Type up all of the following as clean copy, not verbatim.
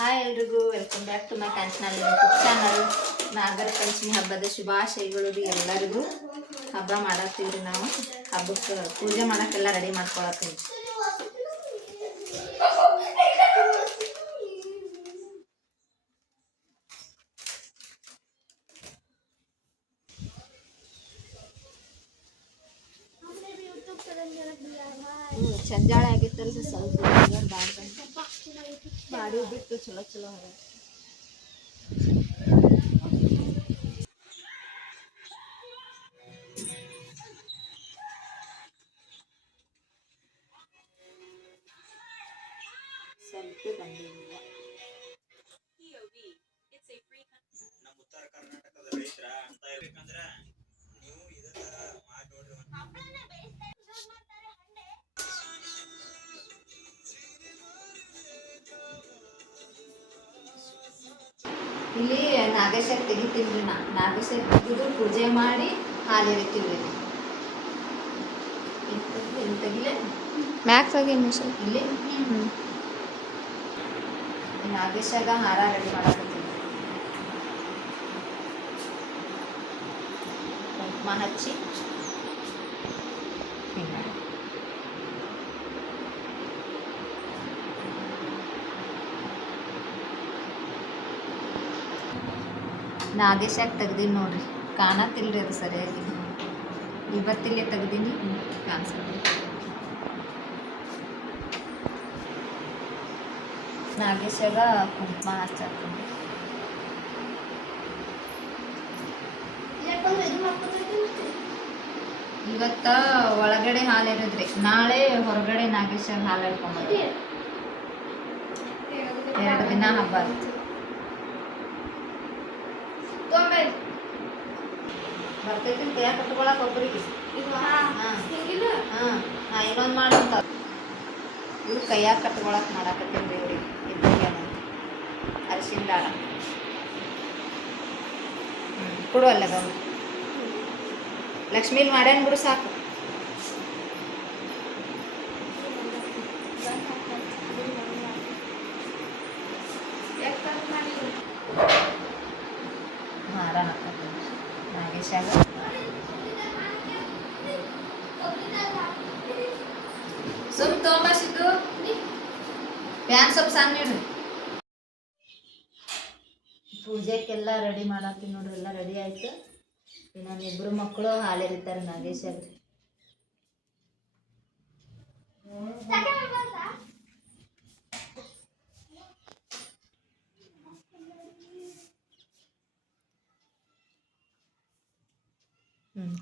Hi ಎಲ್ರಿಗೂ welcome back to my ಕ್ಯಾನ್ಸನಲ್ YouTube channel. Nagara Panchami ಹಬ್ಬದ ಶುಭಾಶಯಗಳು ರೀ ಎಲ್ಲರಿಗೂ. ಹಬ್ಬ ಮಾಡತ್ತೀವ್ರಿ ನಾವು. ಹಬ್ಬಕ್ಕೆ ಪೂಜೆ ಮಾಡೋಕ್ಕೆಲ್ಲ ರೆಡಿ ಮಾಡ್ಕೊಳತ್ತೀವಿ. ಸಂಜಾಳೆ ಆಗಿತ್ತಲ್ರಿ ಸ್ವಲ್ಪ ಮಾಡಿ ಬಿಟ್ಟು ಚಲೋ ಚಲೋ ಹರ ಸ್ವಲ್ಪ ಬಂದಿಲ್ಲ. ನಮ್ಮ ಉತ್ತರ ಕರ್ನಾಟಕದ ರೈತರ ಅಂತ ಇರ್ಬೇಕಂದ್ರ ನೀವು ಇದೇ ತರ ಮಾಡಿ ನೋಡ್ರಿ. ಇಲ್ಲಿ ನಾಗೇಶ್ವರ ತೆಗಿತೀವಿ. ನಾಗೇಶ್ವರ ತೆಗೆದು ಪೂಜೆ ಮಾಡಿ ಹಾಲು ಎರಿತೀವಿ. ತೆಗಿಲೆ ಮ್ಯಾಕ್ಸ್ ಆಗಿ ಇಲ್ಲಿ ನಾಗೇಶಾಗ ಹಾರ ರೆಡಿ ಮಾಡಕತ್ತೀವಿ. ಕುಂಕುಮ ಹಚ್ಚಿ ಹಿಂಗೆ ನಾಗೇಶಾಗ ತೆಗ್ದೀನಿ ನೋಡ್ರಿ. ಕಾಣತ್ತಿಲ್ರಿ ಅದು ಸರಿಯಾಗಿ. ಇವತ್ತಿಲ್ಲೇ ತೆಗ್ದೀನಿ, ಕಾಣಿಸ್ತೀನಿ. ನಾಗೇಶಾಗ ಕುಂಕುಮ ಹಚ್ಚಾಕ್ತೀನಿ. ಇವತ್ತ ಒಳಗಡೆ ಹಾಲು ಇರೋದ್ರಿ, ನಾಳೆ ಹೊರಗಡೆ ನಾಗೇಶಾಗ ಹಾಲು ಹಿಡ್ಕೊಂಬರ್ತೀವಿ. 2 ದಿನ ಹಬ್ಬ ಆಯ್ತು. ಬರ್ತೈತಿ ಕೈಯಾಗ ಕಟ್ಕೊಳಕ್ ಒಬ್ರಿಗೆ. ಇನ್ನೊಂದು ಮಾಡಂತ ಇವು ಕೈಯಾಗ ಕಟ್ಕೊಳಕ್ ಮಾಡಾಕತ್ತೀವಿ ಇವ್ರಿಗೆ. ಇಬ್ಬರಿಗೆ ಅರಿಶಿನ ದಾರ ಕೊಡುವಲ್ಲ ಗೌರಿ. ಲಕ್ಷ್ಮೀಲಿ ಮಾಡ್ಯಾನ ಬಿಡು ಸಾಕು. ಹಾರ ಹಾಕತ್ತೀವಿ ನಾಗೇಶಾಗ. ಸುಮ್ ತೊಗೊಂಬಸಿದ್ದು ಪ್ಯಾನ್ ಸ್ವಲ್ಪ ಸಣ್ಣ ಇಡ್ರಿ. ಪೂಜೆಗೆಲ್ಲ ರೆಡಿ ಮಾಡತ್ತೀವಿ ನೋಡ್ರಿ. ಎಲ್ಲ ರೆಡಿ ಆಯ್ತು. ನನ್ನ 2 ಮಕ್ಕಳು ಹಾಲೆರಿತಾರೆ ನಾಗೇಶಾಗ.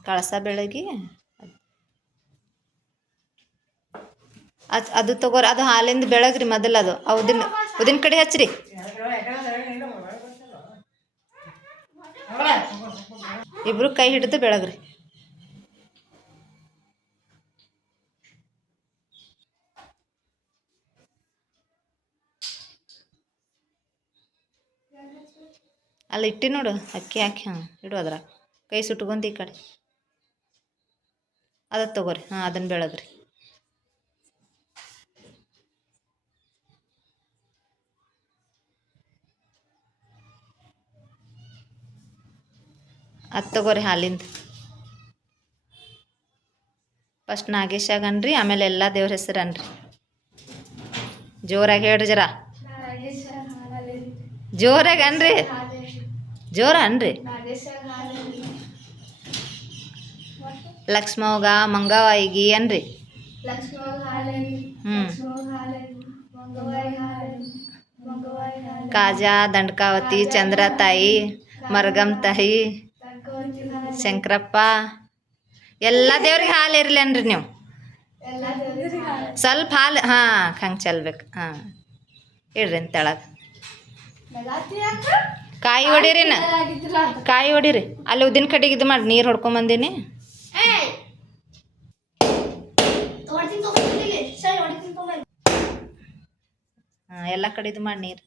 ಕಳಸ ಬೆಳಗ್ಗೆ ಅದು ತಗೋರಿ. ಅದು ಹಾಲಿಂದ ಬೆಳಗ್ರಿ ಮೊದಲು. ಅದು ಉದಿನ ಕಡೆ ಹಚ್ಚ್ರಿ. ಇಬ್ರು ಕೈ ಹಿಡಿದು ಬೆಳಗ್ರಿ. ಅಲ್ಲಿ ಇಟ್ಟಿ ನೋಡು, ಅಕ್ಕಿ ಹಾಕಿ. ಇಡು ಅದ್ರಾಗ ಕೈ ಸುಟ್ಕೊಂತ ಈ ಕಡೆ ಅದ ತಗೋರಿ. ಅದನ್ನ ಬೆಳಗ್ರಿ. ಅದು ತಗೋರಿ ಹಾಲಿಂದ. ಫಸ್ಟ್ ನಾಗೇಶಾಗ ಅನ್ರಿ, ಆಮೇಲೆ ಎಲ್ಲ ದೇವ್ರ ಹೆಸರು ಅನ್ರಿ. ಜೋರಾಗಿ ಹೇಳ್ರಿ ಜರ. ಜೋರಾಗಿ ಅನ್ರಿ, ಜೋರ ಅನ್ರಿ. ಲಕ್ಷ್ಮವ್ಗ ಮಂಗವಾಯಿಗಿ ಅನ್ರಿ. ಕಾಜಾ ದಂಡಕಾವತಿ ಚಂದ್ರ ತಾಯಿ ಮರಗಮ್ ತಾಯಿ ಶಂಕರಪ್ಪ ಎಲ್ಲ ದೇವ್ರಿಗೆ ಹಾಲು ಇರಲಿ ಅನ್ರಿ. ನೀವು ಸ್ವಲ್ಪ ಹಾಲು ಹಂಗೆ ಚೆಲ್ಬೇಕು. ಇಡ್ರಿ ಅಂತ ತೆಳಗೆ. ಕಾಯಿ ಹೊಡೀರಿ. ಕಾಯಿ ಹೊಡೀರಿ. ಅಲ್ಲಿ ಉದ್ದಿನ ಕಡೆಗೆ ಇದು ಮಾಡಿ ನೀರು ಹೊಡ್ಕೊಂಬಂದೀನಿ. ಎಲ್ಲ ಕಡೆ ಇದು ಮಾಡಿ ನೀರು.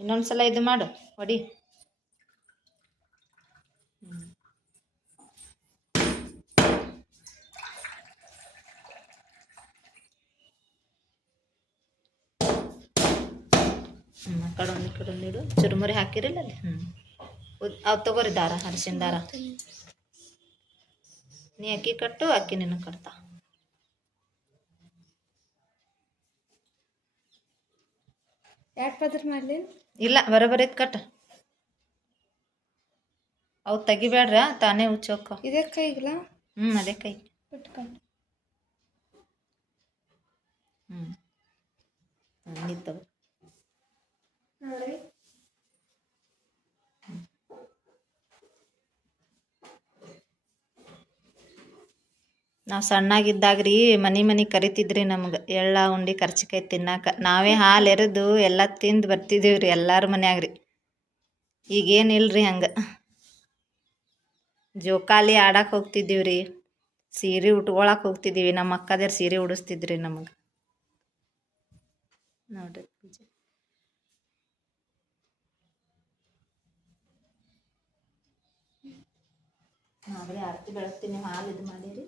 ಇನ್ನೊಂದ್ಸಲ ಇದು ಮಾಡು, ಹೊಡಿ. ಆ ಕಡೆ ಒಂದು ಈ ಕಡೆ ಒಂದು ಇಡು. ಚುರುಮುರಿ ಹಾಕಿರಿಲ್ಲ ಅಲ್ಲಿ. ಅವು ತಗೋರಿ ದಾರ, ಅರಿಶಿನ ದಾರ. ನೀ ಅಕ್ಕಿ ಕಟ್ಟು, ಅಕ್ಕಿ ನಿನ್ನ ಕಟ್ತಾ. ಯಾಕೆ ಪದ್ರ ಮಾಡಲಿ? ಇಲ್ಲ, ಬರೋಬ್ಬರಿ ಕಟ್ಟ. ಅವು ತೆಗಿಬೇಡ್ರ, ತಾನೇ ಉಚ್ಚೋಕ. ಇದೇ ಕೈಗಿಲ್ಲ? ಅದೇ ಕೈ ಕಟ್ಕೊಂಡು ನಿಂತವು ನೋಡಿ. ನಾವು ಸಣ್ಣಾಗಿದ್ದಾಗ್ರಿ ಮನೆ ಕರಿತಿದ್ರಿ ನಮ್ಗೆ ಎಳ್ಳ ಉಂಡಿ ಕರ್ಚಿಕಾಯಿ ತಿನ್ನಾಕ. ನಾವೇ ಹಾಲು ಎರೆದು ಎಲ್ಲ ತಿಂದು ಬರ್ತಿದ್ದೀವಿ ರೀ ಎಲ್ಲರ ಮನ್ಯಾಗ್ರಿ. ಈಗೇನಿಲ್ರಿ ಹಂಗೆ. ಜೋಕಾಲಿ ಆಡಕ್ಕೆ ಹೋಗ್ತಿದ್ದೀವಿ ರೀ, ಸೀರೆ ಉಟ್ಕೊಳಕ್ಕೆ ಹೋಗ್ತಿದ್ದೀವಿ. ನಮ್ಮ ಅಕ್ಕದೇರು ಸೀರೆ ಉಡಿಸ್ತಿದ್ರಿ ನಮಗೆ. ನೋಡ್ರಿ ಪೂಜೆ ನಾವೇ ಆರತಿ ಬೆಳಗ್ತೀನಿ. ಹಾಲು ಇದು ಮಾಡಿರಿ.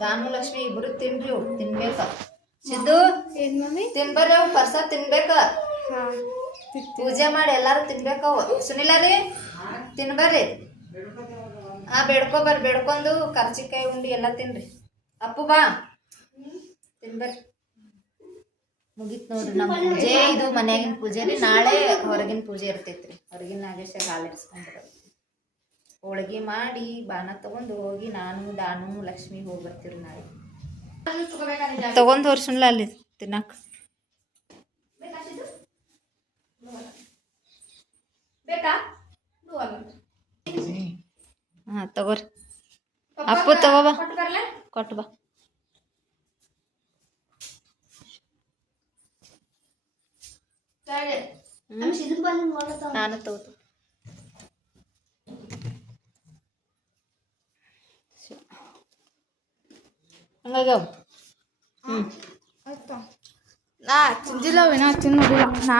ದಾನು ಲಕ್ಷ್ಮಿ ಇಬ್ರು ತಿನ್ರಿ, ತಿನ್ಬೇಕ. ಸಿದ್ದು ಏನು ಮಮ್ಮಿ? ತಿನ್ಬರ್ರಿ, ಅವು ಪ್ರಸಾದ ತಿನ್ಬೇಕ. ಹಾಂ, ಪೂಜೆ ಮಾಡಿ ಎಲ್ಲಾರು ತಿನ್ಬೇಕವು. ಸುನಿಲ್ಲ ರೀ, ತಿನ್ಬರ್ರಿ. ಬೇಡ್ಕೊಬರ್ರಿ. ಬೇಡ್ಕೊಂಡು ಕರ್ಚಿಕಾಯಿ ಉಂಡಿ ಎಲ್ಲ ತಿನ್ರಿ. ಅಪ್ಪು ಬಾ, ತಿನ್ಬರ್ರಿ. ಮುಗೀತು ನೋಡ್ರಿ ನಮ್ಮ ಪೂಜೆ. ಇದು ಮನ್ಯಾಗಿನ ಪೂಜೆ ರೀ. ನಾಳೆ ಹೊರಗಿನ ಪೂಜೆ ಇರ್ತೈತ್ರಿ. ಹೊರಗಿನ ನಾಗೇಶ ಹಾಲು ಇಡ್ಸ್ಕೊಂಡ್ಬರೋದು. ಹೋಳಿಗೆ ಮಾಡಿ ಬಾಣ ತಗೊಂಡು ಹೋಗಿ ನಾನು ದಾನು ಲಕ್ಷ್ಮಿ ಹೋಗಿ ಬರ್ತೀವಿ ನಾಳೆ. ತಗೊಂಡು ವರ್ಷಲ್ಲ ಅಲ್ಲಿ ತಿನ್ನಕ. ಹಾಂ ತಗೋರಿ. ಅಪ್ಪು ತಗೋಬಾ, ಕೊಟ್ಟು ಬಾ. ನಾನು ತಗೋತ. ಹಂಗಾಗ್ಯಾವ. ಆಯ್ತಾ? ನಾ ತಿಂದಿಲ್ಲ, ವಿನಾ ತಿನ್ನೋದಿಲ್ಲ.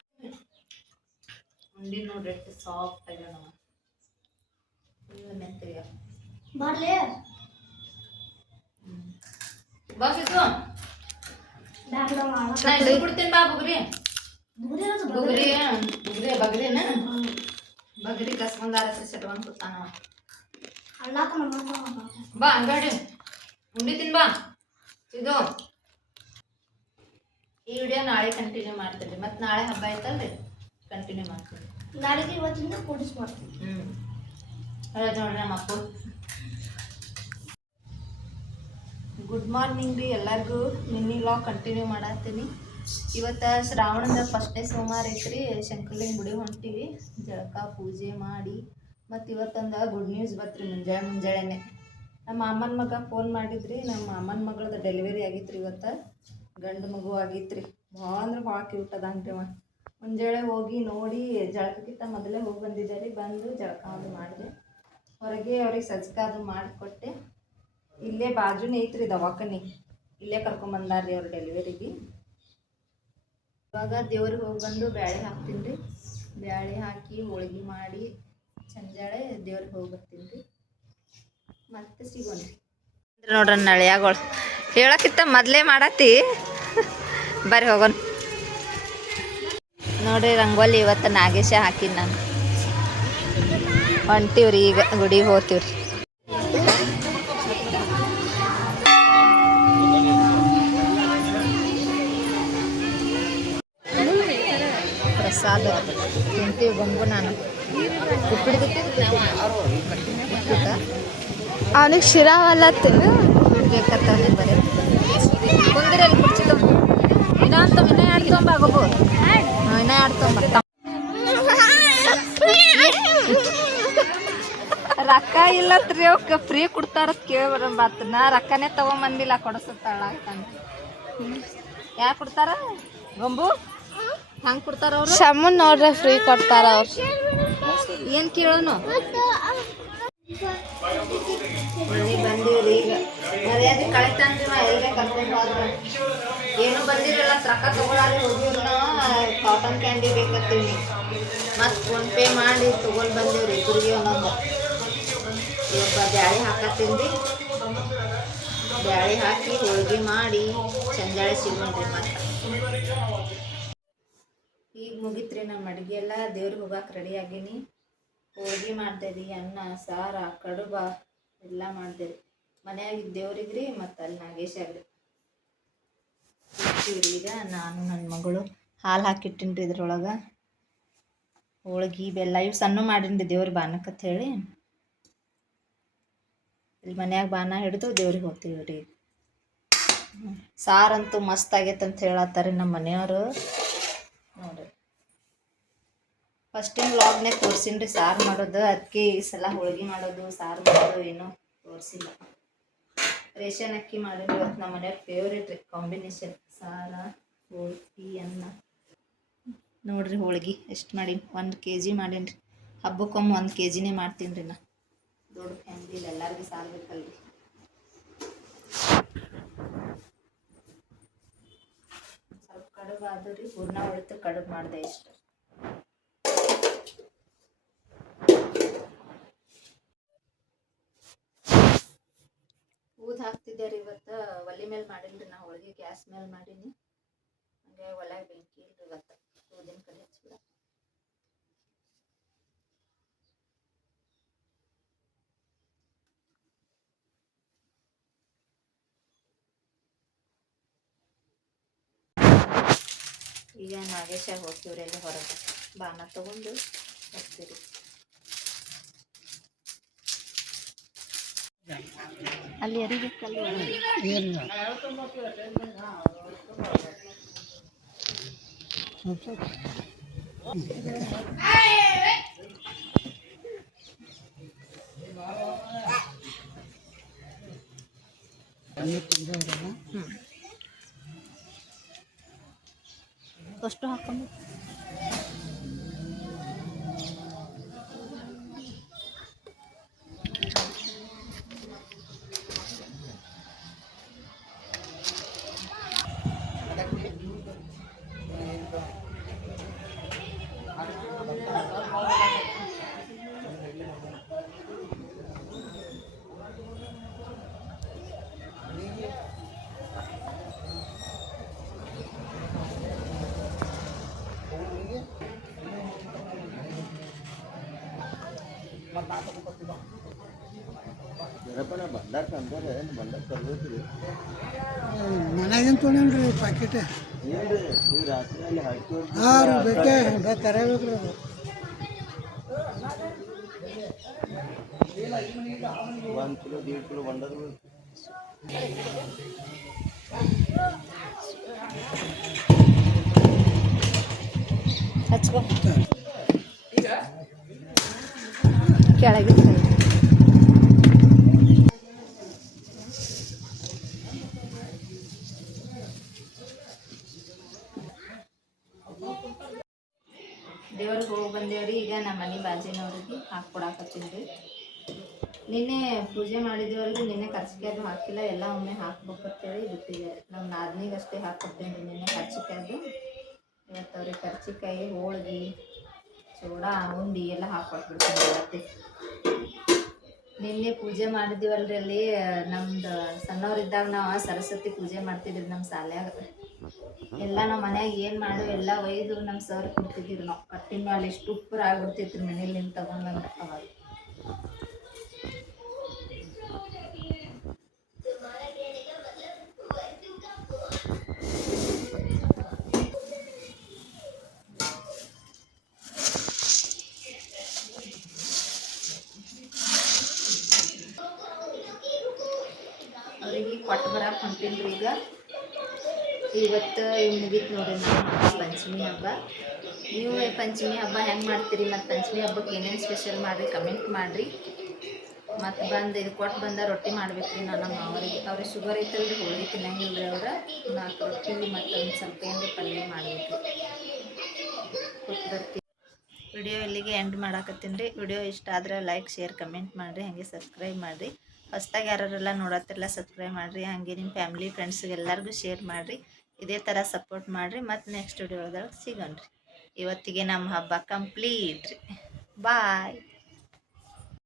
ಉಂಡಿ ನೋಡ್ರಿ ಎಷ್ಟು ಸಾಫ್ಟ್ ಆಗ್ಯಾವ. ನಾವು ಮೆಂತಿಗೆ ಬರ್ಲಿ ಬಾಸಿದ್ದು ಬಿಡ್ತೀನಿ ಬಾ. ಬುಗ್ರಿ ಬುಗ್ರಿ ಬುಗ್ರಿ ಬಗ್ರಿನ ಬಗ್ರಿ ಕಸ್ಕೊಂಡಾರ ಸೆಟ್ಕೊಂಡ್ ಕೂತಾನ. ಬಾ ಅಂಗಡಿ ಉಂಡಿ ತಿನ್ ಬಾ. ಇದು ಈ ವಿಡಿಯೋ ನಾಳೆ ಕಂಟಿನ್ಯೂ ಮಾಡ್ತೀವಿ. ಮತ್ತು ನಾಳೆ ಹಬ್ಬ ಆಯ್ತಲ್ರಿ, ಕಂಟಿನ್ಯೂ ಮಾಡ್ತೀವಿ. ನಾಳೆಗೆ ಇವತ್ತಿಂದ ಕೂಡಿಸ್ಬಾರ್ದು. ನೋಡ್ರಿ ನಮ್ಮ ಅಪ್ಪು. ಗುಡ್ ಮಾರ್ನಿಂಗ್ ರೀ ಎಲ್ಲರಿಗೂ. ಮಿನಿ ವ್ಲಾಗ್ ಕಂಟಿನ್ಯೂ ಮಾಡತ್ತೀನಿ. ಇವತ್ತು ಶ್ರಾವಣದ ಫಸ್ಟ್ನೇ ಸೋಮವಾರ ಐತ್ರಿ. ಶಂಕರಲಿಂಗ ಗುಡಿ ಹೊಂಟೀವಿ. ಜಳಕ ಪೂಜೆ ಮಾಡಿ ಮತ್ತು ಇವತ್ತೊಂದು ಗುಡ್ ನ್ಯೂಸ್ ಬತ್ರಿ. ಮುಂಜಾನೆನೆ ನಮ್ಮ ಮಾಮನ ಮಗ ಫೋನ್ ಮಾಡಿದ್ರಿ. ನಮ್ಮ ಮಾಮನ ಮಗಳದ್ದು ಡೆಲಿವರಿ ಆಗಿತ್ತು ರೀ. ಇವತ್ತು ಗಂಡು ಮಗು ಆಗಿತ್ತು ರೀ. ಭಾಳ ಅಂದ್ರೆ ಭಾಳ ಕ್ಯೂಟ್ ಅದಾನ್ರಿ ಅವ. ಮುಂಜಾನೆ ಹೋಗಿ ನೋಡಿ ಜಳಕಕ್ಕಿಂತ ಮೊದಲೇ ಹೋಗಿ ಬಂದಿದ್ದೆ ರೀ. ಬಂದು ಜಳಕ ಅದು ಮಾಡಿದೆ. ಹೊರಗೆ ಅವ್ರಿಗೆ ಸಜ್ಕ ಅದು ಮಾಡಿಕೊಟ್ಟೆ. ಇಲ್ಲೇ ಬಾಜುನೇ ಐತ್ರಿ ದವಾಖಾನೆ, ಇಲ್ಲೇ ಕರ್ಕೊಂಬಂದಾರ್ರಿ ಅವ್ರ ಡೆಲಿವರಿಗೆ. ಇವಾಗ ದೇವ್ರಿಗೆ ಹೋಗಿ ಬಂದು ಬ್ಯಾಳೆ ಹಾಕ್ತೀನಿ ರೀ. ಬ್ಯಾಳೆ ಹಾಕಿ ಹೋಳ್ಗೆ ಮಾಡಿ ಸಂಜಾಳೆ ದೇವ್ರಿಗೆ ಹೋಗಿ ಬರ್ತೀನಿ ರೀ. ಮತ್ತೆ ಸಿಗೋಣ ನೋಡ್ರಿ. ನಳಿಯಾಗಳು ಹೇಳಕ್ಕಿಂತ ಮೊದಲೇ ಮಾಡತ್ತಿ. ಬರ್ರಿ ಹೋಗೋಣ ನೋಡ್ರಿ. ರಂಗೋಲಿ ಇವತ್ತು ನಾಗೇಶ ಹಾಕಿನಿ ನಾನು. ಹೊಂಟೀವ್ರಿ ಈಗ ಗುಡಿಗೆ ಹೋಗ್ತೀವ್ರಿ. ಪ್ರಸಾದ ತಿಂತೀವಿ. ಬಂಬು ನಾನು ಉಪ್ಪಿಟ್ಟು ಅವನಿಗೆ ಶಿರಾವಲ್ಲತ್ತೇನು ಬೇಕತ್ತ ಬರೀ ಕುಂದಿರಲ್ಲಿ ಕುರ್ಚಿಲು ಇನ್ನೊಂದು ಇನ್ನೂ ಎರಡು ತೊಂಬಾಗೋಬೋದು. ಇನ್ನೂ ಎರಡು ತೊಂಬ ರೊಕ್ಕ ಇಲ್ಲತ್ರಿ ಅವಕ್ಕೆ ಫ್ರೀ ಕೊಡ್ತಾರತ್ ಕೇಳಿ ಬತ್ತ ನಾ ರೊಕ್ಕನೇ ತಗೊಂಬಂದಿಲ್ಲ ಕೊಡಿಸುತ್ತಾಳ ಅಂತ ಯಾಕೆ ಕೊಡ್ತಾರ ಗೊಂಬು ಹೆಂಗೆ ಕೊಡ್ತಾರ ಅವರು ಶಮ್ಮನ್ ನೋಡ್ರೆ ಫ್ರೀ ಕೊಡ್ತಾರ ಅವ್ರು ಏನು ಕೇಳೋನು ಮನೆಗೆ ಬಂದೀವ್ರಿ ಈಗ ಮರ್ಯಾದೆ ಕಳಿತಂದ್ರಿ ನಾ ಎಲ್ಲೇ ಕರ್ಕೊಂಡು ಹೋದ್ರೆ ಏನು ಬಂದಿರಲ್ಲ ರೊಕ್ಕ ತಗೊಳ್ಳಾರಿ ಹೋಗಿವ್ರಿ ನಾವು ಕಾಟನ್ ಕ್ಯಾಂಡಿ ಬೇಕತ್ತೀವಿ ಮತ್ತು ಫೋನ್ಪೇ ಮಾಡಿ ತೊಗೊಂಡು ಬಂದೀವ್ರಿ ಇಬ್ಬರಿಗೆ ಒಂದೊಂದು ಇವತ್ತು ಬ್ಯಾಳೆ ಹಾಕತ್ತೀನಿ ಬ್ಯಾಳೆ ಹಾಕಿ ಹೋಳಿಗೆ ಮಾಡಿ ಸಂಜಾಳೆ ಸಿಗೋಣ್ರಿ ಮತ್ತು ಈಗ ಮುಗಿತ್ರಿ ನಮ್ಮ ಅಡುಗೆ ಎಲ್ಲ ದೇವ್ರಿಗೆ ಹೋಗಕ್ಕೆ ರೆಡಿ ಆಗೀನಿ ಹೋಳಿಗೆ ಮಾಡ್ದೇರಿ ಅನ್ನ ಸಾರ ಕಡುಬ ಎಲ್ಲ ಮಾಡ್ದೇರಿ ಮನ್ಯಾಗ ದೇವ್ರಿಗೆ ರೀ ಮತ್ತು ಅಲ್ಲಿ ನಾಗೇಶಾಗ್ರಿ ಈಗ ನಾನು ನನ್ನ ಮಗಳು ಹಾಲು ಹಾಕಿಟ್ಟಿನಿ ರೀ ಇದ್ರೊಳಗೆ ಹೋಳ್ಗೆ ಬೆಲ್ಲ ಇವು ಸಣ್ಣ ಮಾಡೀನಿ ರೀ ದೇವ್ರ ಬಾನಕ್ಕಂತ ಹೇಳಿ ಇಲ್ಲಿ ಮನ್ಯಾಗ ಬಾನ ಹಿಡಿದು ದೇವ್ರಿಗೆ ಹೋಗ್ತೀವಿ ರೀ ಸಾರಂತೂ ಮಸ್ತ್ ಆಗೈತೆ ಅಂತ ಹೇಳತ್ತಾರೆ ನಮ್ಮ ಮನೆಯವರು ನೋಡ್ರಿ ಫಸ್ಟಿನ ವ್ಲಾಗ್ನಾಗ ತೋರಿಸಿನಿ ರೀ ಸಾರು ಮಾಡೋದು ಅದಕ್ಕೆ ಈ ಸಲ ಹೋಳ್ಗೆ ಮಾಡೋದು ಸಾರು ಮಾಡೋದು ಏನೋ ತೋರಿಸಿಲ್ಲ ರೇಷನ್ ಅಕ್ಕಿ ಮಾಡೀನಿ ಇವತ್ತು ನಮ್ಮ ಮನೆಯವ್ರ ಫೇವ್ರೇಟ್ ರೀ ಕಾಂಬಿನೇಷನ್ ಸಾರ ಹೋಳ್ಗೆ ಅನ್ನ ನೋಡ್ರಿ ಹೋಳ್ಗೆ ಎಷ್ಟು ಮಾಡೀನಿ 1 kg ಮಾಡೀನಿ ರೀ ಹಬ್ಬಕ್ಕೊಮ್ಮೆ 1 kgನೇ ಮಾಡ್ತೀನಿ ರೀ ನಾ ದೊಡ್ಡ ಫ್ಯಾಮಿಲಿ ಎಲ್ಲರಿಗೂ ಸಾರು ಬೇಕಲ್ರಿ ಸ್ವಲ್ಪ ಕಡುಬು ಆದ್ರೂ ರೀ ಹೂರ್ಣ ಉಳಿತು ಕಡುಬು ಮಾಡಿದೆ ಇಷ್ಟು ಊದ್ ಹಾಕ್ತಿದ್ದೆ ರೀ ಇವತ್ತು ಒಲೆ ಮೇಲೆ ಮಾಡಿಲ್ರಿ ನಾ ಹೋಳಿಗೆ ಗ್ಯಾಸ್ ಮೇಲೆ ಮಾಡೀನಿ ಹಂಗೆ ಒಲೆಗೆ ಬೆಂಕಿ ಇಲ್ರಿ ಇವತ್ತು ಊದಿನ ಕಡೆ ಹಚ್ಬಿಡ ಈಗ ನಾಗೇಶ ಹೋಗ್ತೀವ್ರಿ ಎಲ್ಲ ಹೊರಗೆ ಬಾಣ ತಗೊಂಡು ಹೋಗ್ತೀರಿ ಅಲ್ಲಿ ಅರಿಬೇಕಲ್ಲ ಅಷ್ಟು ಹಾಕೊಂಡು ಮನೆಗಿಂತ ತೊಗೊಂಡ್ರಿ ಪ್ಯಾಕೆಟ್ ಹಾಂ ರೀ ಬೇಕೇ ತರಬೇಕ್ರಿ ಅದು 1 kilo 1.5 kilo ಬಂಡದು ಹಚ್ಕೋ ಕೆಳಗೆ ದೇವ್ರಿಗೆ ಹೋಗಿ ಬಂದೇವ್ರಿ ಈಗ ನಮ್ಮ ಮನೆ ಬಾಜಿನವ್ರಿಗೆ ಹಾಕ್ಕೊಡಾಕತ್ತೀನಿ ರೀ ನಿನ್ನೆ ಪೂಜೆ ಮಾಡಿದೇವಲ್ರಿ ನಿನ್ನೆ ಕರ್ಚಿಕಾಯಿ ಅದು ಹಾಕಿಲ್ಲ ಎಲ್ಲ ಒಮ್ಮೆ ಹಾಕ್ಬೇಕಂತೇಳಿ ಬಿಟ್ಟಿದ್ದಾರೆ ನಮ್ಮ ನಾದ್ನಿಗೆ ಅಷ್ಟೇ ಹಾಕ್ಕೊಡ್ತೀನಿ ರೀ ನಿನ್ನೆ ಕರ್ಚಿಕಾಯ್ದು ಇವತ್ತು ಅವ್ರಿಗೆ ಕರ್ಚಿಕಾಯಿ ಹೋಳ್ಗೆ ಚೂಡಾ ಉಂಡಿ ಎಲ್ಲ ಹಾಕ್ಕೊಟ್ಬಿಡ್ತೀನಿ ಇವತ್ತೆ ನಿನ್ನೆ ಪೂಜೆ ಮಾಡಿದ್ದೀವಲ್ರಿ ಅಲ್ಲಿ ನಮ್ದು ಸಣ್ಣವ್ರಿದ್ದಾಗ ನಾವು ಸರಸ್ವತಿ ಪೂಜೆ ಮಾಡ್ತಿದ್ವಿ ನಮ್ಮ ಶಾಲ್ಯಾಗ ಎಲ್ಲ ನಮ್ಮ ಮನ್ಯಾಗ ಏನು ಮಾಡು ಎಲ್ಲ ಒಯ್ದು ನಮ್ಮ ಸರ್ ಕೊಡ್ತಿದ್ದೀವಿ ನಾವು ಕಟ್ಟಿನ ಮೇಲೆ ಎಷ್ಟು ಉಪ್ಪು ಆಗ್ಬಿಡ್ತಿತ್ತು ಮನೇಲಿ ತಗೊಂಡು ಅವಾಗ ಅವರಿಗೆ ಕೊಟ್ಟು ಬರಕ್ಕೆ ಹೊಂಟೀನಿ ರೀ ಈಗ ಇವತ್ತು ಮುಗೀತು ನೋಡ್ರಿ ನಮ್ಮ ಪಂಚಮಿ ಹಬ್ಬ ನೀವು ಪಂಚಮಿ ಹಬ್ಬ ಹೆಂಗೆ ಮಾಡ್ತೀರಿ ಮತ್ತು ಪಂಚಮಿ ಹಬ್ಬಕ್ಕೆ ಏನೇನು ಸ್ಪೆಷಲ್ ಮಾಡಿರಿ ಕಮೆಂಟ್ ಮಾಡಿರಿ ಮತ್ತು ಬಂದು ಇದು ಕೊಟ್ಟು ಬಂದ ರೊಟ್ಟಿ ಮಾಡ್ಬೇಕು ರೀ ನಾನು ನಮ್ಮ ಮಾವರಿಗೆ ಅವ್ರಿಗೆ ಶುಗರ್ ಐತಲ್ರಿ ಹೋಳಿಗೆ ತಿನ್ನಂಗಿಲ್ಲ ರೀ ಅವ್ರು 4 ರೊಟ್ಟಿ ಮತ್ತು ಒಂದು ಸ್ವಲ್ಪ ಏನು ಪಲ್ಯ ಮಾಡಬೇಕು ಕೊಟ್ಟು ಬರ್ತೀವಿ. ವಿಡಿಯೋ ಇಲ್ಲಿಗೆ ಎಂಡ್ ಮಾಡಾಕತ್ತೀನಿ ರೀ. ವಿಡಿಯೋ ಇಷ್ಟ ಆದರೆ ಲೈಕ್ ಶೇರ್ ಕಮೆಂಟ್ ಮಾಡಿರಿ, ಹಾಗೆ ಸಬ್ಸ್ಕ್ರೈಬ್ ಮಾಡಿರಿ. ಹೊಸ್ದಾಗಿ ಯಾರೆಲ್ಲ ನೋಡತ್ತಿರಲ್ಲ ಸಬ್ಸ್ಕ್ರೈಬ್ ಮಾಡಿರಿ, ಹಾಗೆ ನಿಮ್ಮ ಫ್ಯಾಮಿಲಿ ಫ್ರೆಂಡ್ಸ್ಗೆ ಎಲ್ಲರಿಗೂ ಶೇರ್ ಮಾಡಿರಿ. ಇದೇ ಥರ ಸಪೋರ್ಟ್ ಮಾಡಿರಿ. ಮತ್ತು ನೆಕ್ಸ್ಟ್ ವಿಡಿಯೋದಾಗ ಸಿಗೋಣ ರೀ. ಇವತ್ತಿಗೆ ನಮ್ಮ ಹಬ್ಬ ಕಂಪ್ಲೀಟ್ ರೀ. ಬಾಯ್.